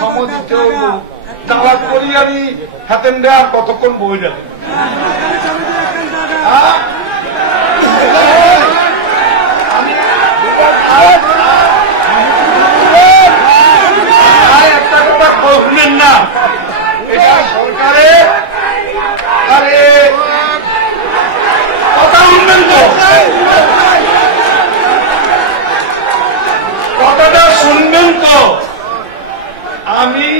সমজিত দাওয়াত করি আমি হাতেন দেওয়ার কতক্ষণ বই যাবে একটা কথা শুনেন না, এটা সরকারে আরে কথা শুনবেন তো, কথাটা শুনবেন তো। আমি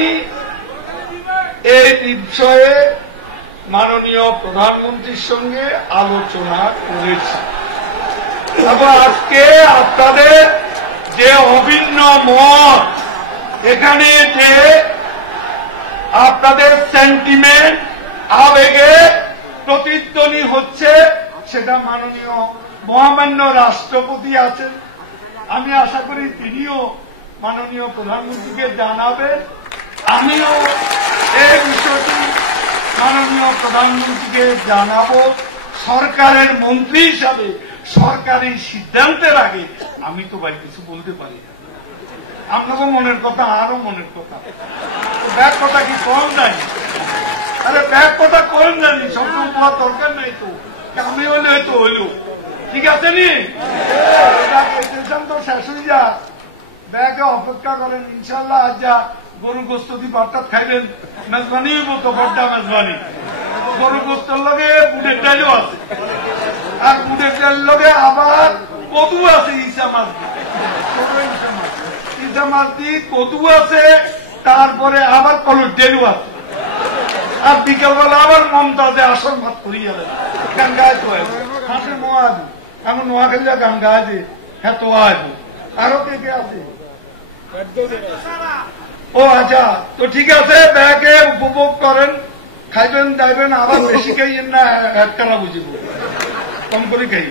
এই বিষয়ে মাননীয় প্রধানমন্ত্রীর সঙ্গে আলোচনা করেছি এবং আজকে আপনাদের যে অভিন্ন মত, এখানে যে আপনাদের সেন্টিমেন্ট আবেগে প্রতিধ্বনি হচ্ছে, সেটা মাননীয় মহামান্য রাষ্ট্রপতি আছেন। আমি আশা করি তিনিও মাননীয় প্রধানমন্ত্রীকে জানাবেন। আমিও এই বিষয়টি মাননীয় প্রধানমন্ত্রীকে জানাবো। সরকারের মন্ত্রী হিসাবে সরকারি সিদ্ধান্তের আগে আমি তো ভাই কিছু বলতে পারি না। আপনারও মনের কথা, আরো মনের কথা, ব্যাগ কথা কি কম জানি? আরে ব্যাগ কথা কম জানি, শব্দ পাওয়ার দরকার নাই তো, আমি হলে হয়তো হইল, ঠিক আছে নি? তো শেষ হয়ে যা, ব্যাগে অপেক্ষা করেন। ইনশাল্লাহ আজ যা গরু গোস্ত দিয়ে ভাতটা খাইলেন, মেজবানি হইব তো, বড্ডা মেজবানি। গরু গোস্তর লগে বুটের ডালও আছে, আর বুটের ডাল লগে আবার কদু আছে, ইসা মাছ ইসা মাছ দিয়ে কদু আছে, তারপরে আবার কলর ডেলু আছে, আর বিকেলবেলা আবার মমতাজে আসর ভাত করি যাবে। গান গায়ে তো হাসে নোয়া আবু, এমন নোয়া খেলে গান গায়ে যে হ্যাঁ তো আবু। আরো কে কে আছে? ও আচ্ছা, তো ঠিক আছে, ব্যাগে উপভোগ করেন, খাইবেন যাইবেন, আবার বেশি খাইয়েন না, এক করা বুঝিব, কম করে খাই।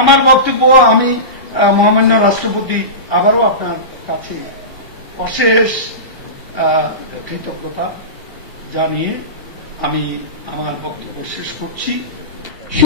আমার বক্তব্য, আমি মহামান্য রাষ্ট্রপতি আবারও আপনার কাছে অশেষ কৃতজ্ঞতা জানিয়ে আমি আমার বক্তব্য শেষ করছি।